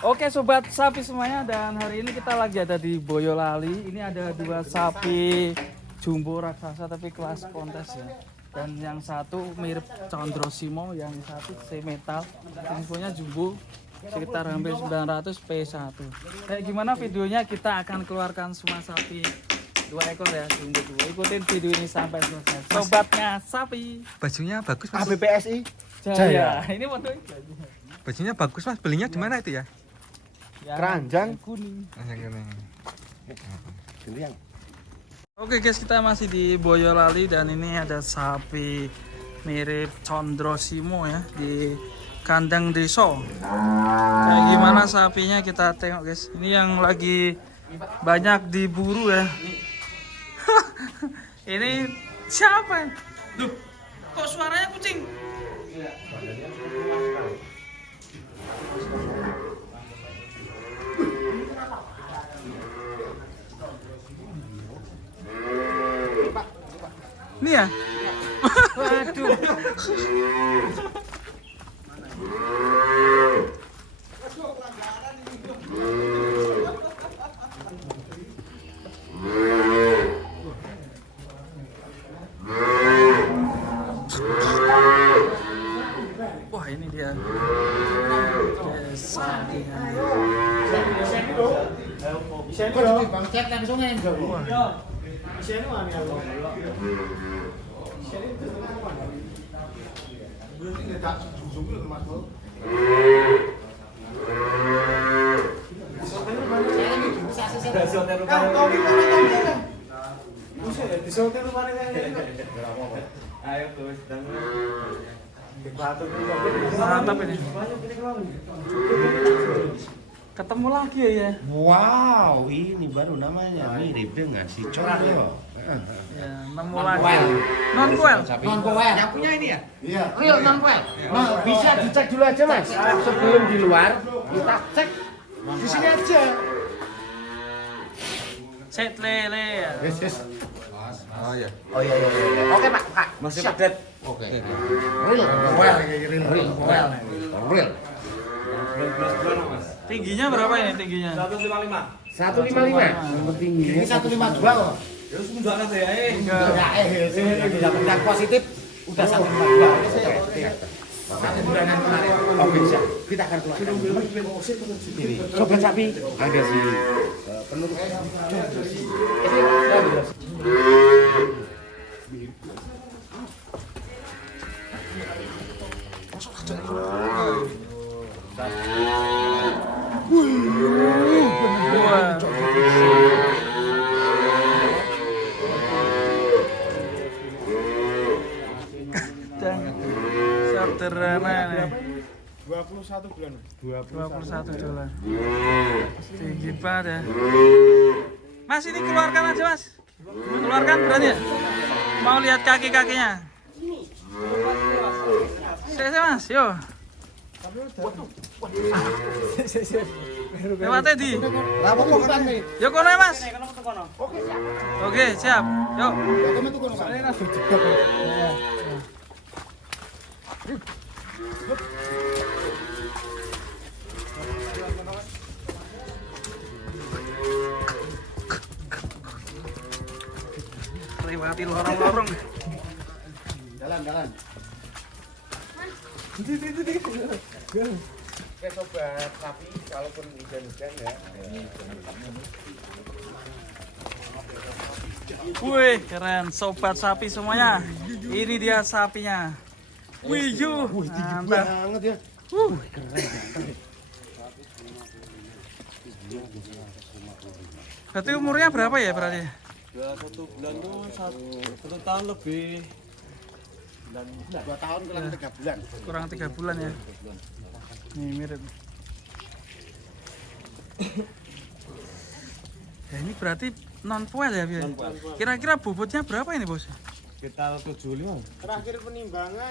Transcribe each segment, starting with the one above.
Oke sobat sapi semuanya, dan hari ini kita lagi ada di Boyolali. Ini ada dua sapi jumbo raksasa tapi kelas kontes ya. Dan yang satu mirip Condrosimo, yang satu semetal. Infonya jumbo sekitar hampir 900 P1. Kayak gimana videonya, kita akan keluarkan semua sapi 2 ekor ya, jumbo 2. Ikutin video ini sampai selesai. Sobatnya sapi. Bajunya bagus Mas. ABPSI Jaya. Ini foto Bajunya bagus Mas. Belinya di mana itu ya? Keranjang kuning. Giliang. Oke guys, kita masih di Boyolali dan ini ada sapi mirip Condrosimo ya di kandang desa. Kayak gimana sapinya kita tengok guys. Ini yang lagi banyak diburu ya. Ini siapa? Duh, kok suaranya kucing? Ini ya? Waduh. Wah, ini dia. Desa dia. Bang cek langsung aja. Mantap ini. Ketemu lagi ya. Wow, ini baru namanya mirip dengan si Condro. Ya, nemu lagi. Non kuel. Yang punya ini ya? Iya. Real non kuel. Nah, bisa dicek dulu aja Mas. Sebelum di luar, kita cek di sini aja. Set lele ya. Yes. Oh iya. Oh iya. Oke Pak. Masih Siap. pedet. Oke. Real. Tingginya berapa ini tingginya? 155. Tingginya 152 kok. Ya wis mundak aja ya. Yang positif udah 152. Satu bulanan kemarin. Oke, siap. Kita akan keluarkan. Ini. Sobat sapi. Ada si penutup. Sederhana nih. 21 bulan. 21 dolar. Tinggi banget ya. Mas, ini keluarkan aja Mas. Keluarkan berani ya? Mau lihat kaki-kakinya? Saya Mas, yo. Lewat di. Yo kono ya Mas. Oke, siap. Yuk. Lewati lorong-lorong. Jalan. Oke sobat sapi, kalaupun hujan-hujan ya. Wih, keren sobat sapi semuanya. Ini dia sapinya. Wih, mantap. Banget ya. Keren. Berarti umurnya berapa ya berarti? 1 bulan tuh 1 tahun lebih. 2 tahun kurang 3 bulan. Kurang 3 bulan ya. Nih mirip. Ya, ini berarti non puel ya, Bi? Kira-kira bobotnya berapa ini, Bos? Sekitar 75. Terakhir penimbangan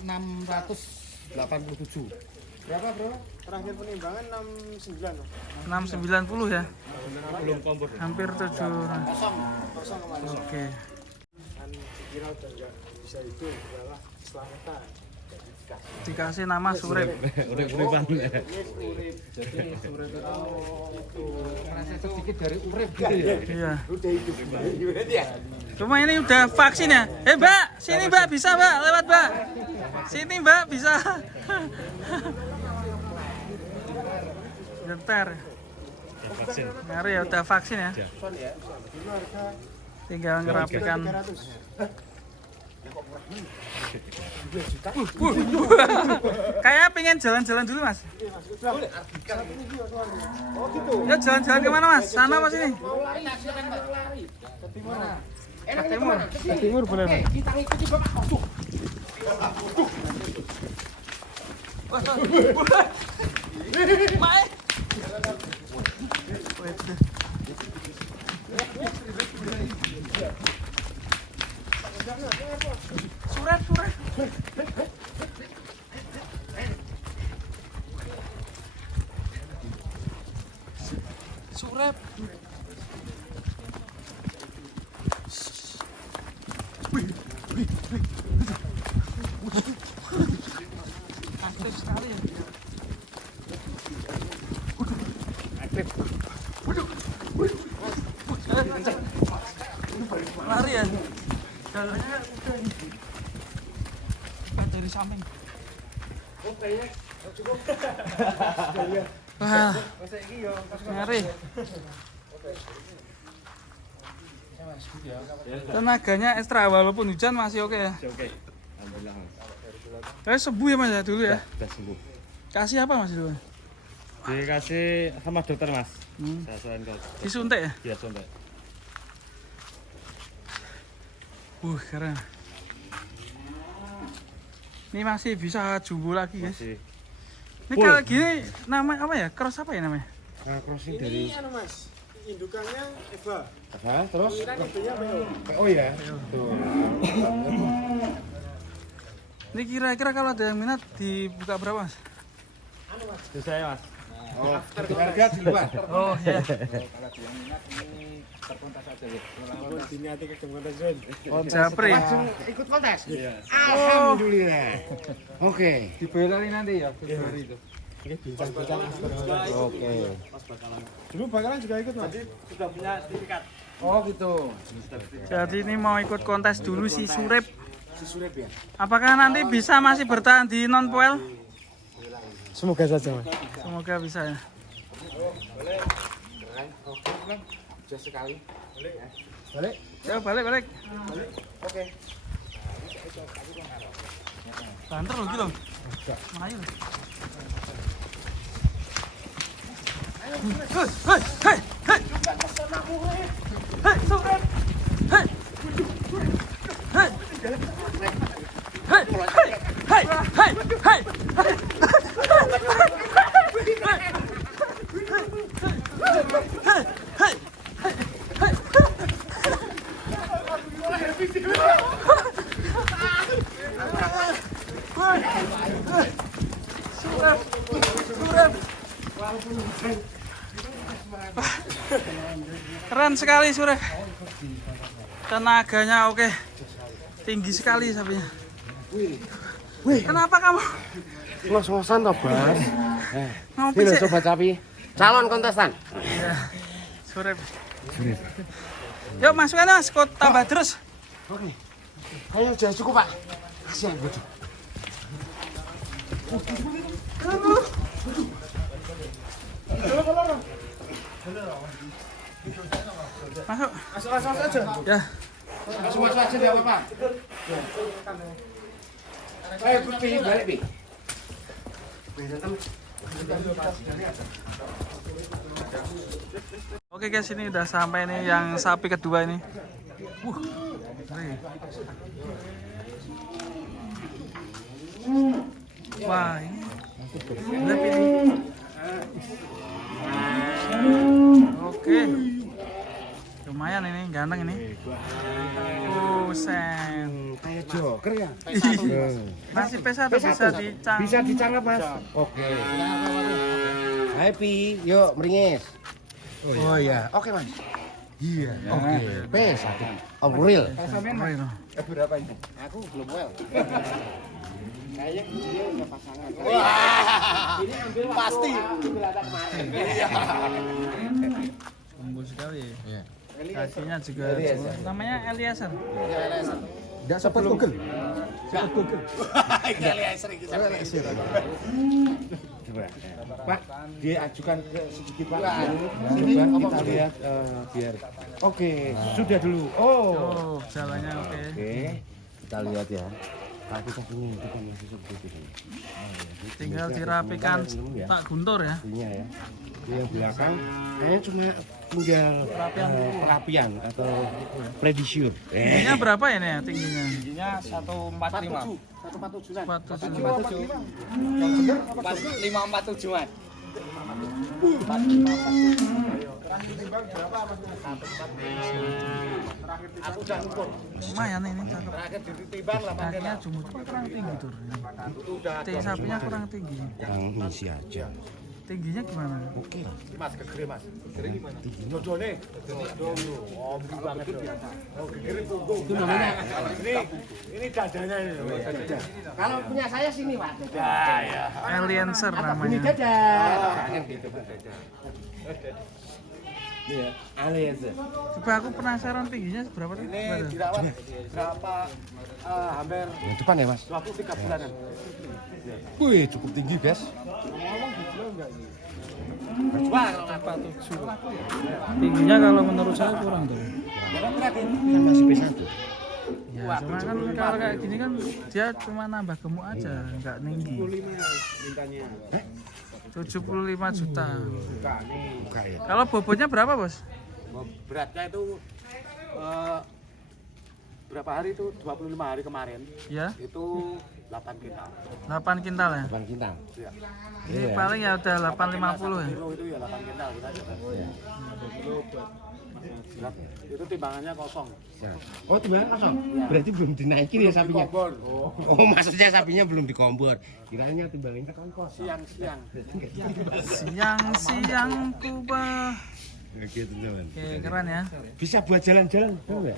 687. Berapa, Bro? Terakhir penimbangan 69. 690 ya. Belum kompor. Hampir 7. Kosong kemarin. Oke. Kan dikira udah nggak bisa itu adalah keselamatan. Dikasih nama Surip. Urip-uripan. Jadi Surip itu Rasa sedikit dari urip gitu ya. iya. Udah hidup. Cuma ini udah vaksin ya. Mbak, sini Mbak, bisa Mbak, lewat Mbak. Sini Mbak, bisa. Bentar. Vaksin. Ngeri ya, udah vaksin ya. Tinggal ngerapikan. Kayak pengen jalan-jalan dulu Mas. Ya jalan-jalan kemana Mas? Sana apa sini? Ke timur. Ke timur boleh Mas. Kita ikuti Bapak. Mae. Surat. Surat. Aktif sekali ya. Lari ya. Jalannya udah ini. Dari samping. Wah, ngeri. Tenaganya ekstra walaupun hujan masih oke ya. Oke. Alhamdulillah. Sembuh ya Mas ya dulu ya. Sudah sembuh. Kasih apa Mas dulu? Dikasih sama dokter Mas. Saya selain kau. Disuntik ya? Iya, suntik. Keren. Ini masih bisa jumbo lagi guys. Masih. Ini kalau gini namanya apa ya? Cross apa ya namanya? Crossing Ini anu Mas, indukannya Eva. terus? Ini apa ya? Oh iya. Tuh. Ini kira-kira kalau ada yang minat dibuka berapa Mas? Itu saya Mas. Oh, harga di luar. Oh ya. Diniati ke kontes Zon. Japri. Ikut kontes. Iya. Alhamdulillah. Oke. Dibayari nanti ya Februari itu. Ini bincang-bincang Oke. Dulu bakalan juga ikut Mas. Oh gitu. Jadi ini mau ikut kontes dulu si Surip. Si Surip ya. Apakah nanti bisa masih bertahan di non poel? Semoga saja Mas. Semoga bisa ya. Jauh sekali. Balik. Ya balik. Oke. Banter loh gitu. Ayo. Hei, Surip. Hei. Surip. Keren sekali Surip. Tenaganya oke. Tinggi sekali sapinya. Kenapa kamu? Ngos-ngosan toh, Bas. Ngopi Ini sih. sobat sapi. Calon kontestan. Iya. Surip. Yuk masukkan Mas, kok tambah terus. Oke. Ayo sudah cukup, Pak. Kasih Bu. Masuk. Masuk aja. Ya. Masuk aja enggak apa-apa. Ayo, Pi, balik, Pi. Oke guys, ini udah sampai nih yang sapi kedua ini. Ngeri. Wah, ini lebih ini. Oke. Lumayan ini, ganteng ini. Buset. Kayak joker ya? Masih P1 bisa dicang. Bisa dicangkap, Mas. Oke. Happy, yuk meringis. Oh iya. Oke, Mas. Iya. Oke. P1. Oh, real. Berapa ini? Aku belum well. Kayaknya dia udah pasangan. Wah. Ini ambil pasti. Ambil ada kemarin. Iya. Tembus sekali. Iya. Kakinya juga namanya Eliezer. Enggak sobat Google. Sobat Google. Eliezer iki. Coba. Pak, diajukan ke sedikit Pak. Coba kita lihat biar. Oke, sudah dulu. Oh, jalannya oke. Oke, kita lihat ya. Kaki sapinya itu kan masih seperti itu. Tinggal dirapikan tak guntur ya. Ini ya. Ini yang belakang kayaknya cuma tinggal perapian atau predisure. Tingginya berapa ini ya tingginya? Tingginya 145. 147. Yang bener 547-an. Lumayan ini cakep. Terakhir ditimbang Kakinya cuma kurang tinggi tuh. Sapinya kurang tinggi. Yang ngisi aja. Tingginya gimana? Oke lah. Mas gegere Mas. Gegere gimana? Dodone. Oh, gede banget biasa. Oh, gegere tunggu. Itu namanya. Ini dadanya ini. Kalau punya saya sini Pak. Ah, ya. Eliezer Ini namanya. dada. Gitu Pak. Iya, Eliezer. Coba aku penasaran tingginya berapa tuh? Ini dirawat berapa hampir Yang depan ya Mas. 23 bulanan. Wih, cukup tinggi guys. Tingginya kalau menurut saya kurang tuh. Kan masih B1. Ya, cuma kan kalau kayak gini kan dia cuma nambah gemuk aja, nggak tinggi. 75 juta. Buka ya. Kalau bobotnya berapa, Bos? Beratnya itu berapa hari itu 25 hari kemarin Ya, itu 8 kintal. 8 kintal ya. Depan kita. Iya. Ini paling ya udah 850 ya. Kilo itu ya 8 kintal kita aja. Berat. Itu timbangannya kosong. Oh, timbangan kosong. Berarti belum dinaikin ya sapinya. Dikombor. Oh, maksudnya sapinya belum dikombor. Kiranya timbangannya kan kosong. Siang-siang. Siang-siang kubah. Gitu teman. Oke, keren ya. Bisa buat jalan-jalan, tahu nggak?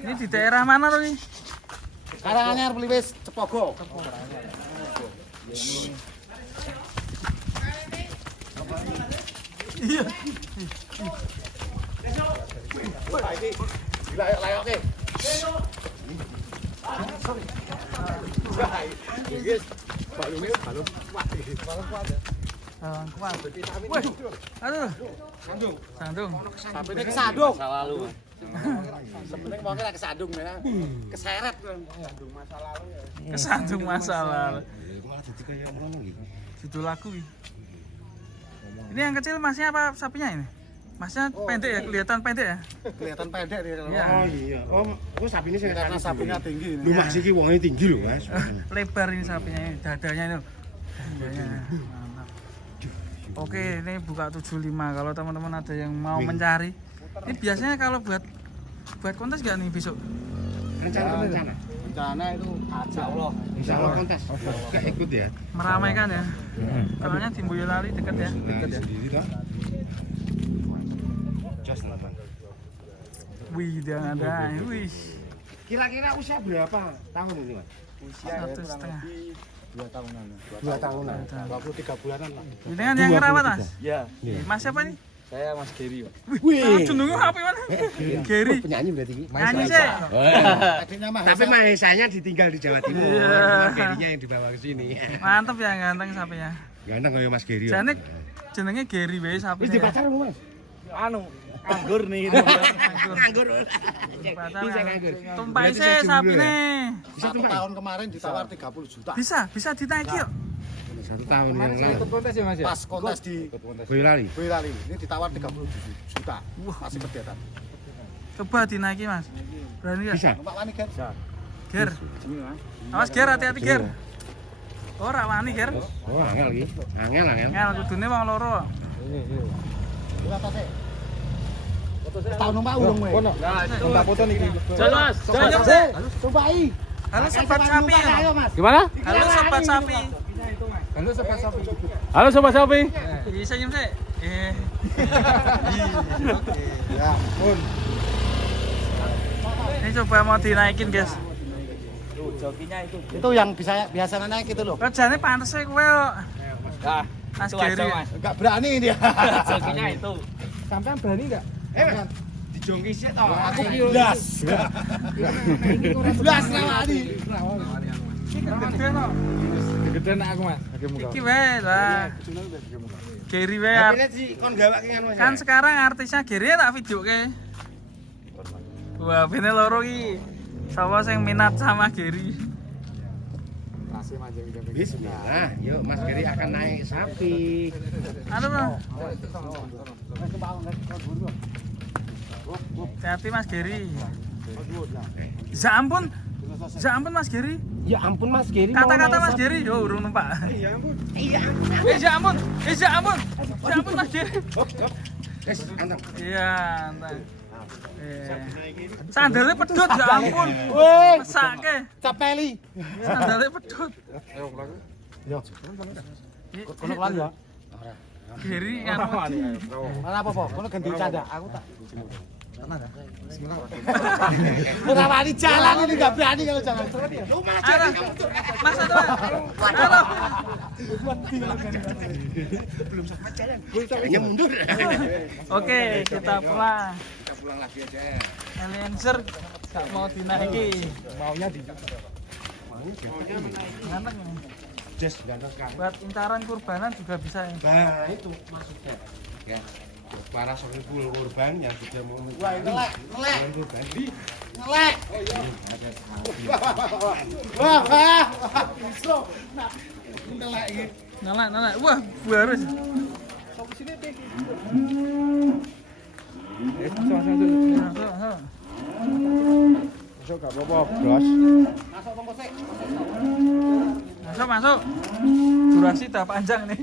Ini di daerah mana tuh nih? Karanganyar Pliwis Cepogo. Iya. Layak oke. Kuat. Wih, aduh. Sandung. Sampai kesandung. Selalu. Sebenarnya mau kira kesandung ya. Keseret. Kesandung masalah. Malah jadi kayak ngono iki. Judul lagu ini. Ini yang kecil masnya apa sapinya ini? Masnya pendek ya, kelihatan pendek ya? Kelihatan pendek nih kalau. Iya. Oh iya. Oh sapinya sing Karena sapinya tinggi ini. Lu Mas iki wonge tinggi lho, Mas. Lebar ini sapinya ini, dadanya ini. Dadanya. Mantap. Oke, ini buka 75 kalau teman-teman ada yang mau mencari. Ini biasanya kalau buat kontes nggak nih besok? Rencana. Rencana itu insya Allah. Insya Allah kontes. Gak ikut ya. Meramaikan ya. Soalnya di Boyolali dekat ya. Dekat ya. Sendiri toh. Jos teman. Wih, dia ada. Wih. Kira-kira usia berapa tahun ini, Mas? Usia 1,5. 2 tahunan. 2 tahunan. 23 bulanan lah. Ini kan yang ngerawat Mas. Ya, Mas siapa nih? saya Mas Geri. Wih. Jenengnya apa mana? Geri. Penyanyi berarti iki. Nyanyi sih. Adiknya Mas. Tapi mahesanya ditinggal di Jawa Timur. Iya. Mas Gerinya yang dibawa ke sini. Mantep ya ganteng sapinya. Ganteng kayak Mas Geri. Jane jenenge Geri wae sapi. Wis dipacar lu, Mas? Anu, anggur nih. Nganggur. Bisa nganggur. Tumpai Berarti sih saya jomblo sapine. Bisa 1 tumpah. tahun kemarin ditawar 30 juta. Bisa dinaiki yuk. 1 tahun yang lalu. kontes ya Mas ya? Pas kontes di Boyolali. Boyolali. Ini ditawar 30 juta. Masih kegiatan. Coba dinaiki Mas. Berani enggak? Bisa. Numpak wani kan? Ger. Awas Ger, hati-hati Ger. Ora wani Ger. Oh, angel iki. Angel. Ngel kudune wong loro. Lihat tasnya. Tahun numpak urung we. Numpak foto niki. Jalan Mas. Tumpai. Halo sobat sapi. Gimana? Halo sobat sapi. Halo sobat sapi. Bisa nyem sih. Ya, pun. Ini coba mau dinaikin guys. Itu yang biasa naik itu loh. Kerjanya pantas sih kowe kok. Nah, Mas itu aja, Geri. Mas. Enggak berani dia. Jokinya itu. Sampean berani enggak? Dijongki sih toh. Aku blas. Blas rawani. Gede no. Gedean aku, Mas. Iki wae lah. Geri wae. Akhirnya sih kon gawak ki anu. Kan sekarang artisnya Geri tak video ke. Wah, bene loro iki. Sapa sing minat sama Geri? Bismillah, yuk Mas Geri akan naik sapi. Anu bro. Hati Mas Geri. Ya ampun. Ya ampun Mas Geri. Ya ampun Mas Geri. Kata-kata Mas Geri, yo urung numpak. Iya. Ya ampun. Ya ampun. Ya ampun Mas Geri. Wes, anteng. Iya, entah. Sandalnya pedot ya ampun. Woi, Mesake. capeli. Sandalnya pedot. Yo. Kono kelan ya. Geri anu. Ora apa-apa, kono ganti canda. Aku tak. Ora wani jalan ini enggak berani kalau jalan. Lu malah jalan kamu tuh. Mas Ado. Halo. Belum sempat jalan. Hanya mundur. Oke, kita pulang. Kita pulang lagi aja. Elencer gak mau dinaiki. Maunya di Ganteng. Jes ganteng sekali. Buat incaran kurbanan juga bisa ya. Nah, itu maksudnya. Ya. Para soribul korban yang sudah mau ngelek. Nolak. Wah, harus. Masuk enggak apa-apa, Bros. Masuk. Durasi udah panjang nih.